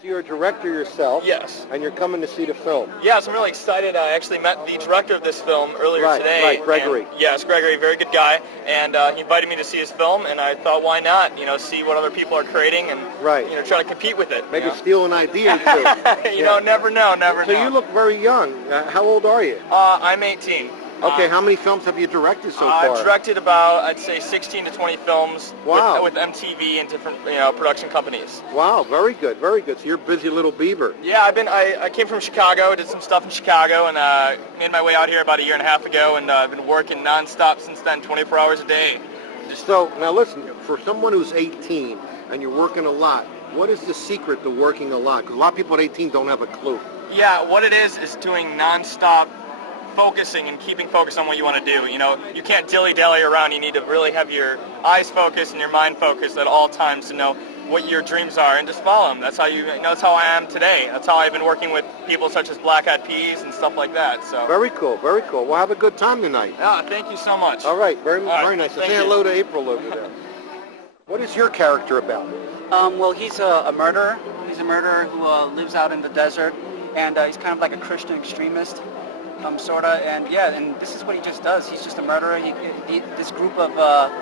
So you're a director yourself. Yes. And you're coming to see the film. Yes, I'm really excited. I actually met the director of this film earlier today. Right, Gregory. Yes, Gregory, very good guy. And he invited me to see his film, and I thought, why not? You know, see what other people are creating and, you know, try to compete with it. Maybe steal an idea or two. You know, never know, never know. So you look very young. How old are you? I'm 18. Okay, how many films have you directed so far? I've directed about, I'd say, 16 to 20 films with MTV and different, you know, production companies. Wow, very good, very good. So you're a busy little beaver. Yeah, I came from Chicago, did some stuff in Chicago, and made my way out here about a year and a half ago, and I've been working nonstop since then, 24 hours a day. So, now listen, for someone who's 18 and you're working a lot, what is the secret to working a lot? Because a lot of people at 18 don't have a clue. Yeah, what it is doing nonstop focusing and keeping focused on what you want to do. You know, you can't dilly-dally around. You need to really have your eyes focused and your mind focused at all times to know what your dreams are and just follow them. That's how you know, that's how I am today. That's how I've been working with people such as Black Eyed Peas and stuff like that. So very cool, very cool. Well, have a good time tonight. Yeah, thank you so much. All right, very nice. Say hello to April over there. What is your character about? Well, he's a murderer. He's a murderer who lives out in the desert, and he's kind of like a Christian extremist. Sort of, and yeah, and this is what he just does. He's just a murderer. This group of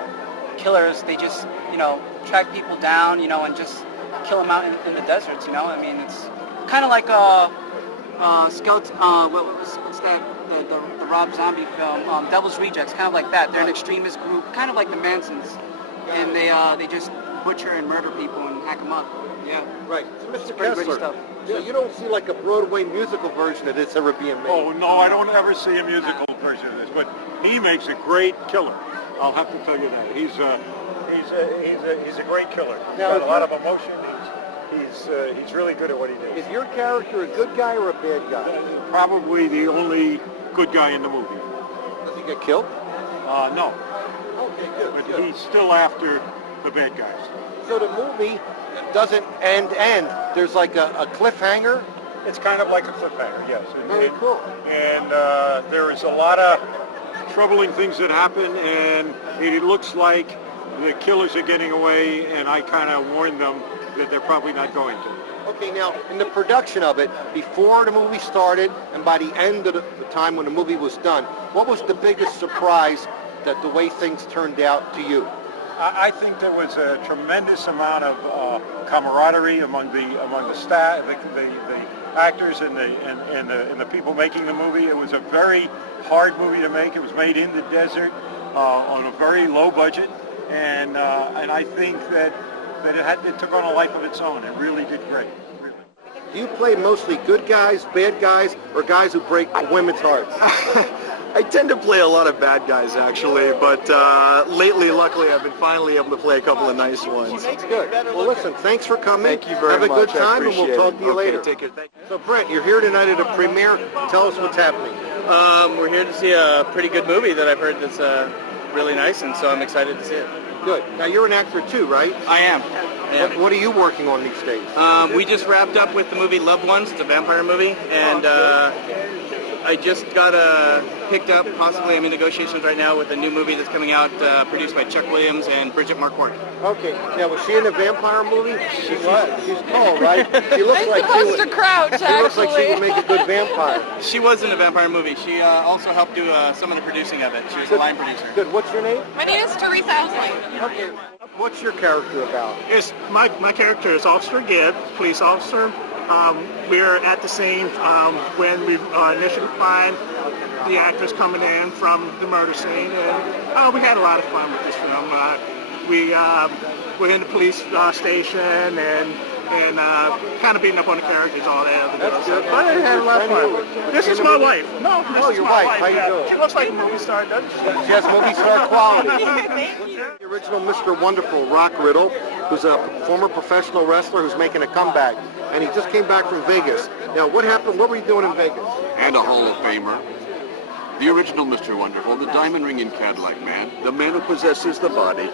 killers, they just, you know, track people down, you know, and just kill them out in the deserts, you know. I mean, it's kind of like Skeleton, what's that, the Rob Zombie film, Devil's Rejects, kind of like that. They're an extremist group, kind of like the Mansons, and they just butcher and murder people and hack them up. Yeah. Right. So, Mr. Pretty Kessler, stuff. so you don't see like a Broadway musical version of this ever being made? Oh, no, I don't ever see a musical version of this, but he makes a great killer. I'll have to tell you that. He's a great killer. He's got a lot of emotion. He's really good at what he does. Is your character a good guy or a bad guy? Probably the only good guy in the movie. Does he get killed? No. Okay, good. But he's still after the bad guys. So the movie doesn't end. There's like a cliffhanger. It's kind of like a cliffhanger, yes. Very cool. And there is a lot of troubling things that happen, and it looks like the killers are getting away, and I kind of warned them that they're probably not going to. Okay, now, in the production of it, before the movie started and by the end of the time when the movie was done, what was the biggest surprise that the way things turned out to you? I think there was a tremendous amount of camaraderie among the staff, the actors, and the people making the movie. It was a very hard movie to make. It was made in the desert on a very low budget, and I think that it took on a life of its own. It really did great. Really. Do you play mostly good guys, bad guys, or guys who break women's hearts? I tend to play a lot of bad guys, actually, but lately, luckily, I've been finally able to play a couple of nice ones. That's good. Well, listen, thanks for coming. Thank you very much. Have a good time, and we'll talk to you later. later. Take care. Thank you. So, Brent, you're here tonight at a premiere. Tell us what's happening. We're here to see a pretty good movie that I've heard that's really nice, and so I'm excited to see it. Good. Now, you're an actor, too, right? I am. What are you working on these days? We just wrapped up with the movie Loved Ones. It's a vampire movie, and I just got picked up, possibly I'm in negotiations right now with a new movie that's coming out, produced by Chuck Williams and Bridget Marquardt. Okay. Now, was she in a vampire movie? She was. She's tall, right? She looks like she supposed to crouch, actually. She looks like she would make a good vampire. She was in a vampire movie. She also helped do some of the producing of it. She was a line producer. Good. What's your name? My name is Teresa Ousley. Okay. What's your character about? My character is Officer Gibb, police officer. We're at the scene when we initially find the actors coming in from the murder scene, and we had a lot of fun with this film. We're in the police station and kind of beating up on the characters, all that other That's stuff. good. But I had a lot of fun. This is my wife. No, this is your my wife. How you doing? She looks like a movie star, doesn't she? She has movie star quality. Thank you. The original Mr. Wonderful, Rock Riddle, who's a former professional wrestler who's making a comeback, and he just came back from Vegas. Now, what happened? What were you doing in Vegas? And a Hall of Famer. The original Mr. Wonderful, the diamond ring and Cadillac man, the man who possesses the body.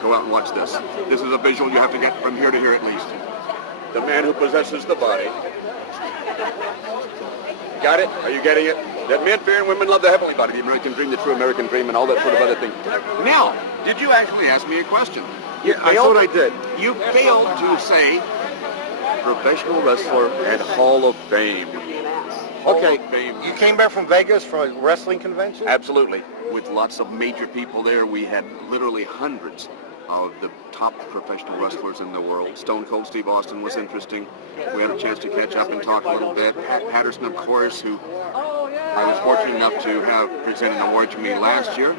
Go out and watch this. This is a visual you have to get from here to here at least. The man who possesses the body. Got it? Are you getting it? That men fear and women love the heavenly body, the American dream, the true American dream, and all that sort of other thing. Now, did you actually ask me a question? Yeah, I thought I did. You failed to say professional wrestler and Hall of Fame. Hall Okay, of Fame. you came back from Vegas for a wrestling convention? Absolutely. With lots of major people there, we had literally hundreds of the top professional wrestlers in the world. Stone Cold Steve Austin was interesting. We had a chance to catch up and talk a little bit. Pat Patterson, of course, who I was fortunate enough to have present an award to me last year.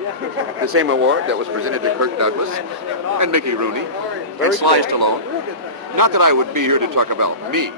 The same award that was presented to Kirk Douglas and Mickey Rooney and Sly Stallone. Not that I would be here to talk about me,